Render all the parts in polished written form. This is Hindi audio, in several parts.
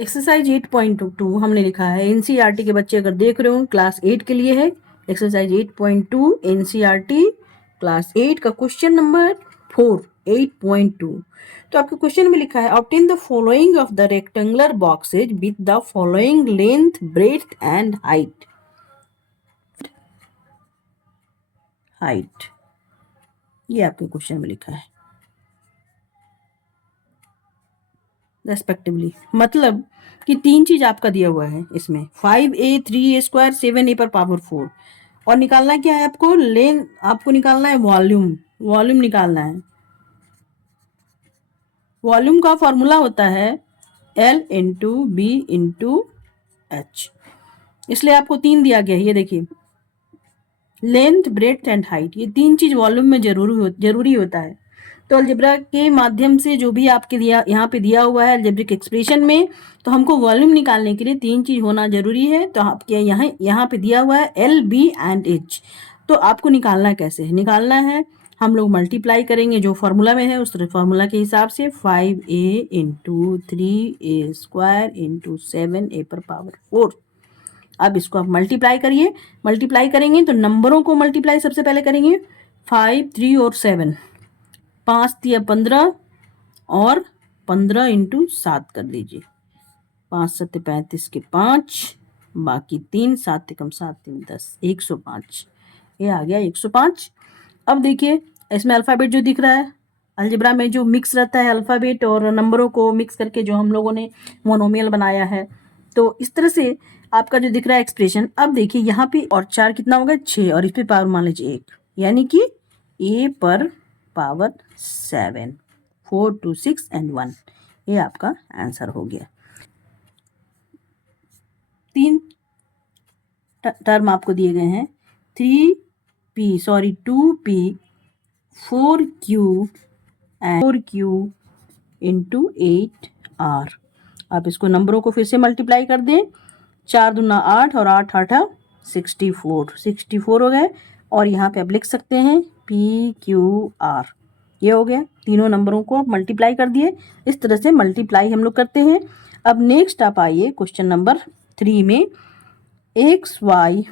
एक्सरसाइज 8.2 हमने लिखा है। एनसीईआरटी के बच्चे अगर देख रहे हो क्लास 8 के लिए है। एक्सरसाइज 8.2 एनसीईआरटी क्लास 8 का क्वेश्चन नंबर 4 8.2। तो आपके क्वेश्चन में लिखा है obtain the following of the rectangular boxes with the following length breadth and height. ये आपके क्वेश्चन में लिखा है रेस्पेक्टिवली। मतलब कि तीन चीज आपका दिया हुआ है इसमें 5a 3a स्क्वायर 7a पर पावर 4 और निकालना क्या है आपको लेन आपको निकालना है वॉल्यूम निकालना है। वॉल्यूम का फॉर्मूला होता है L into B into H. इसलिए आपको तीन दिया गया है। ये देखिए लेंथ ब्रेड्थ एंड हाइट, ये तीन चीज वॉल्यूम में जरूरी होता है। तो अलजेब्रा के माध्यम से जो भी आपके दिया यहाँ पे दिया हुआ है अलजेब्रिक एक्सप्रेशन में, तो हमको वॉल्यूम निकालने के लिए तीन चीज होना जरूरी है। तो आपके यहाँ पे दिया हुआ है एल बी एंड एच। तो आपको निकालना कैसे है? निकालना है हम लोग मल्टीप्लाई करेंगे जो फॉर्मूला में है उस फॉर्मूला के हिसाब से 5a into 3a square into 7a पर पावर 4। अब इसको आप मल्टीप्लाई करिए। मल्टीप्लाई करेंगे तो नंबरों को मल्टीप्लाई सबसे पहले करेंगे 5 3 और 7, 5 दिया 15 और 15 इंटू 7 कर दीजिए। 5 7 35 के 5 बाकी 3 7 कम 7 3 10 105। ये आ गया 105। अब देखिए इसमें अल्फ़ाबेट जो दिख रहा है अलजेब्रा में जो मिक्स रहता है अल्फ़ाबेट और नंबरों को मिक्स करके जो हम लोगों ने मोनोमियल बनाया है, तो इस तरह से आपका जो दिख रहा है एक्सप्रेशन। अब देखिए यहाँ पे और 4 कितना होगा 6 और इस पे पावर मान लीजिए 1, यानी कि a पर पावर 7 4 2 6 एंड 1। ये आपका आंसर हो गया। तीन टर्म आपको दिए गए हैं 2p 4q and 4q into 8r। आप इसको नंबरों को फिर से मल्टीप्लाई कर दें। 4 दूना 8 और 8 8 64 हो गए। और यहाँ पे आप लिख सकते हैं PQR। ये हो गया। तीनों नंबरों को मल्टीप्लाई कर दिए। इस तरह से मल्टीप्लाई हम लोग करते हैं। अब नेक्स्ट आप आइए क्वेश्चन नंबर 3 में XY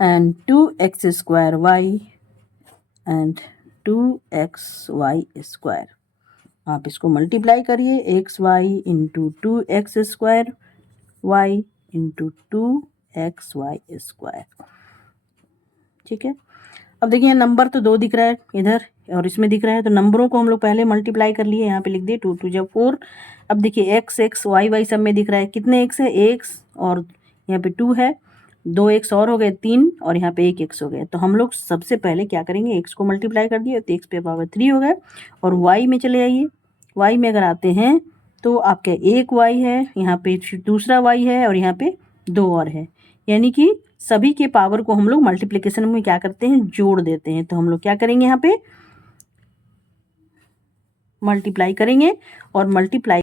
and 2x square y and 2xy square. आप इसको मल्टीप्लाई करिए XY into 2x square y into 2xy square. ठीक है। अब देखिए नंबर तो 2 दिख रहा है इधर और इसमें दिख रहा है, तो नंबरों को हम लोग पहले मल्टीप्लाई कर लिए। यहाँ पे लिख दिए 2 2 जब 4। अब देखिए x x y y सब में दिख रहा है। कितने x है? x और यहाँ पे 2 है, 2 x और हो गए 3 और यहाँ पे 1 x हो गए। तो हम लोग सबसे पहले क्या करेंगे x को मल्टीप्लाई कर दिए तो x पे पावर 3 हो गए। और y में चले आइए। y में अगर आते हैं तो आपका एक y है, यहाँ पे दूसरा y है और यहाँ पे 2 और है, यानी कि सभी के पावर को हम लोग मल्टीप्लिकेशन में क्या करते हैं? जोड़ देते हैं। तो हम लोग क्या करेंगे? यहाँ पे मल्टीप्लाई करेंगे और मल्टीप्लाई